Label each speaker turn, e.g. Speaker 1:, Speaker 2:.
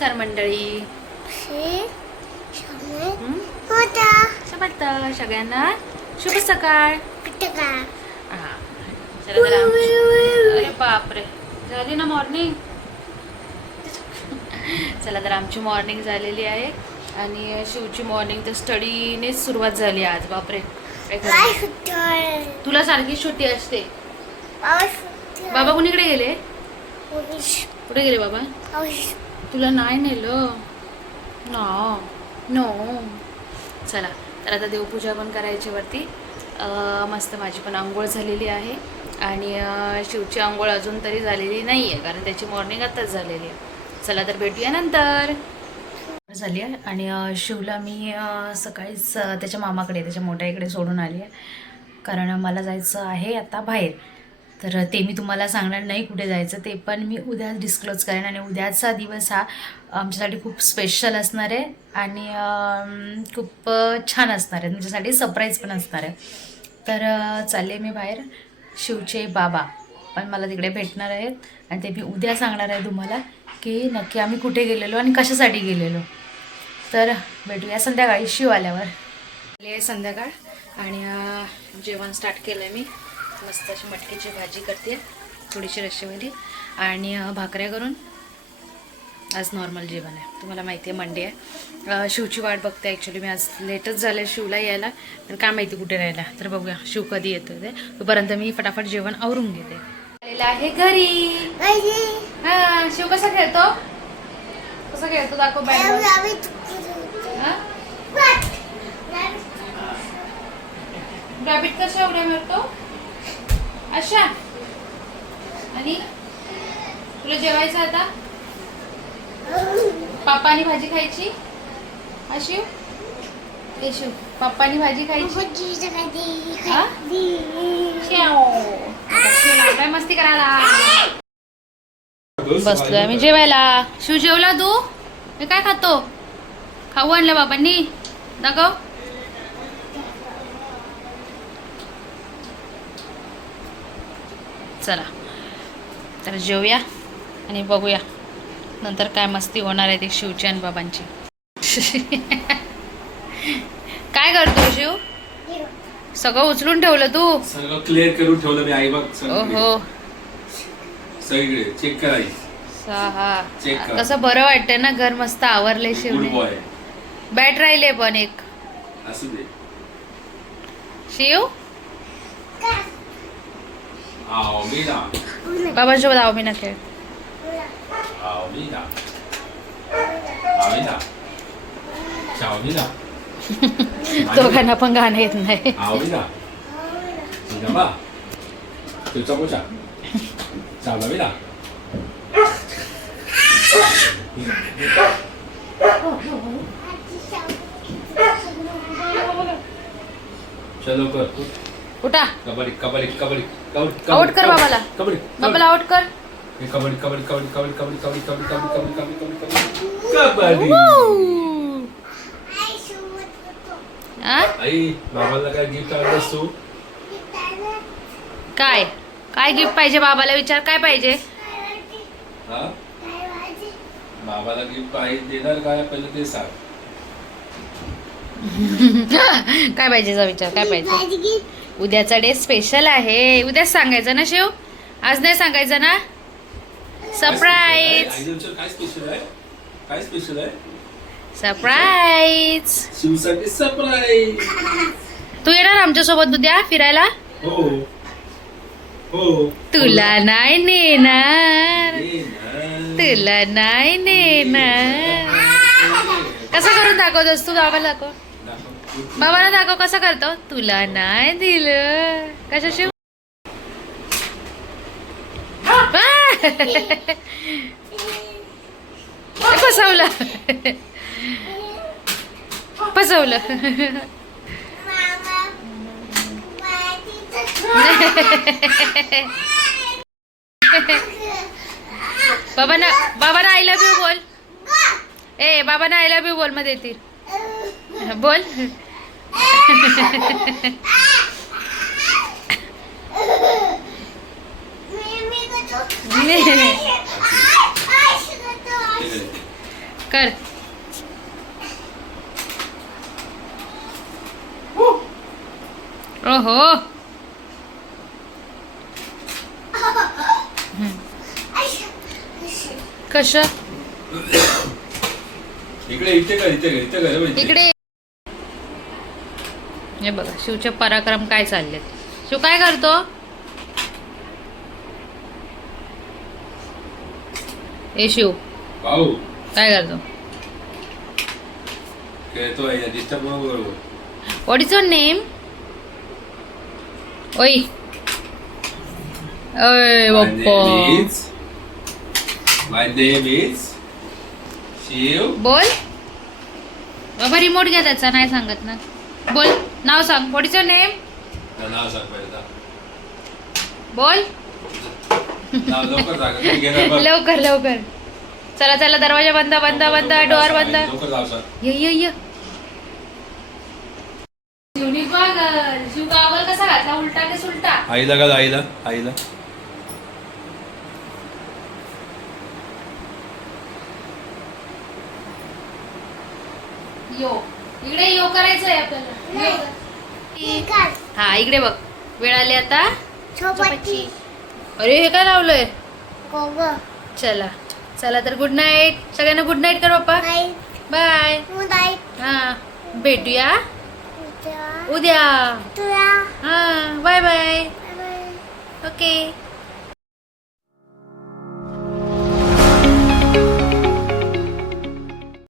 Speaker 1: नमस्कार मंडळी. शपथ सगळ्यांना शुभ सकाळ. अरे बापरे. झाली ना मॉर्निंग चला तर आमची मॉर्निंग झालेली आहे. आणि शिवची मॉर्निंग तर स्टडीनेच सुरुवात झाली आज. बापरे. तुला सारखी सुट्टी असते. बाबा कुणीकडे गेले? कुठे गेले बाबा? तुला नाही नेलं? नो. नो. चला तर आता देवपूजा पण करायची वरती. मस्त माझी पण आंघोळ झालेली आहे. आणि शिवची आंघोळ अजून तरी झालेली नाही आहे कारण त्याची मॉर्निंग आत्ताच झालेली आहे. चला तर भेटूया नंतर. झाली आहे. आणि शिवला मी सकाळीच त्याच्या मामाकडे त्याच्या मोठ्या इकडे सोडून आली आहे. कारण मला जायचं आहे आता बाहेर. तर ते मी तुम्हाला सांगणार नाही कुठे जायचं ते पण मी उद्या डिस्क्लोज करेन आणि उद्याचा दिवस हा आमच्यासाठी खूप स्पेशल असणार आहे आणि खूप छान असणार आहे. तुमच्यासाठी सरप्राईज पण असणार आहे. तर चालले मी बाहेर. शिवचे बाबा पण मला तिकडे भेटणार आहेत आणि ते मी उद्या सांगणार आहे तुम्हाला की नक्की आम्ही कुठे गेलेलो आणि कशासाठी गेलेलो. तर भेटूया संध्याकाळी शिव आल्यावर आले संध्याकाळ आणि जेवण स्टार्ट केलं आहे मस्त अशी मटकीची भाजी करते थोडीशी रश्शीवाली आणि भाकऱ्या करून आज नॉर्मल जेवण आहे. तुम्हाला माहिती आहे मंडे आहे. शिवची वाट बघते ॲक्च्युली मी आज लेटच झालं शिवला यायला. पण काय माहिती कुठे राहिला. तर बघूया शिव कधी येतो ते. तोपर्यंत मी फटाफट जेवण आवरून घेते. आलेला आहे घरी. हा शिव कसा खेळतो? कसा खेळतो दाखव रॅबिट कशा उड्या मारतो? अच्छा आणि तुला जेवायचं आता? पापानी भाजी खायची? अशी ए पप्पानी भाजी खायची? काय मस्ती करायला? बसलोय मी जेवायला. शिव जेवला तू? मी काय खातो? खाऊ आणलं बाबांनी. दाखव. चला. तर जेवूया आणि बघूया नंतर काय मस्ती होणार आहे ती शिवची आणि बाबांची. काय करतो शिव? सगळं उचलून ठेवलं तू?
Speaker 2: सगळं क्लिअर करून ठेवलं मी. आई बघ
Speaker 1: ओहो.
Speaker 2: सगळीकडे चेक करा आई
Speaker 1: सहा.
Speaker 2: Check कर.
Speaker 1: कसं बरं वाटतंय ना घर मस्त आवरले
Speaker 2: बॉय
Speaker 1: बॅट राहिले पण एक.
Speaker 2: असू दे.
Speaker 1: शिव? 아옵니다. बाबा जो बताओ भी ना थे
Speaker 2: 아옵니다.
Speaker 1: 아옵니다. 자옵니다. तो खाना पंगा नहीं
Speaker 2: इतना है 아옵니다. 잠깐만. 들어보자. 자옵니다. 잘 놓고.
Speaker 1: उठा
Speaker 2: कबड्डी कबड्डी कबड्डी कबड्डी
Speaker 1: आउट कर बाबाला.
Speaker 2: कबड्डी
Speaker 1: बाबाला आउट कर
Speaker 2: हे कबड्डी कबड्डी कबड्डी कबड्डी कबड्डी कबड्डी कबड्डी कबड्डी कबड्डी कबड्डी कबड्डी कबड्डी
Speaker 3: आई
Speaker 2: बाबाला काय गिफ्ट आणलंस तू
Speaker 1: काय काय गिफ्ट पाहिजे बाबाला विचार काय पाहिजे
Speaker 2: हा? बाबाला गिफ्ट पाहिजे देणार काय पहिलं ते सांग
Speaker 1: काय पाहिजे विचार काय पाहिजे. उद्याचा डे स्पेशल आहे. उद्याच सांगायचं ना शिव? आज नाही सांगायचं ना? सरप्राईज
Speaker 2: काय स्पेशल आहे?
Speaker 1: सरप्राईज
Speaker 2: शिवसाठी सरप्राईज
Speaker 1: तू येणार आमच्यासोबत उद्या फिरायला?
Speaker 2: हो. हो.
Speaker 1: तुला नाही नेणार. तुला नाही नेणार. कसं करून दाखवतोस तू? दाखव
Speaker 2: दाखव.
Speaker 1: बाबाला दाखव कसं करतो? तुला नाही दिलं. कशा शिव फसवलं. फसवलं. बाबा ना बाबा ना आय लव्ह यू बोल. ए बाबा ना आय लव्ह यू बोलमध्ये येतील. बोल. कर. ओहो. कश?
Speaker 2: इकडे इथे का इथे का इथे का
Speaker 1: इकडे. हे बघा शिवचे पराक्रम काय चाललेत? शिव काय करतो? ए शिव.
Speaker 2: भाऊ.
Speaker 1: काय करतो?
Speaker 2: खेळतोय disturb
Speaker 1: what is your name ओय
Speaker 2: My
Speaker 1: Bappa.
Speaker 2: My name is Shiv
Speaker 1: बोल. बाबा रिमोट घ्या त्याचा नाही सांगत ना. बोल. नाव सांग. व्हॉट इज युअर नेम
Speaker 2: नाव सांग पहिलं
Speaker 1: बोल.
Speaker 2: नाव लवकर सांग बघ.
Speaker 1: लवकर लवकर. चला चला दरवाजा बंद बंद बंद
Speaker 2: लवकर
Speaker 1: डोअर
Speaker 2: नाव
Speaker 1: बंद.
Speaker 2: सांग. लवकर नाव सांग.
Speaker 1: ये ये ये. शिवनी शिव कसा घातला उलटा की सुलटा?
Speaker 2: आईला का आईला आईला.
Speaker 1: यो. इकडे यो करायचंय आपल्याला. हा इकडे बघ. वेळ आली आता? अरे हे काय लावलंय? चला. चला तर गुड नाईट सगळ्यांना गुड नाईट कर बाप्पा बाय हा भेटूया.
Speaker 3: उद्या.
Speaker 1: हा बाय बाय
Speaker 3: बाय
Speaker 1: ओके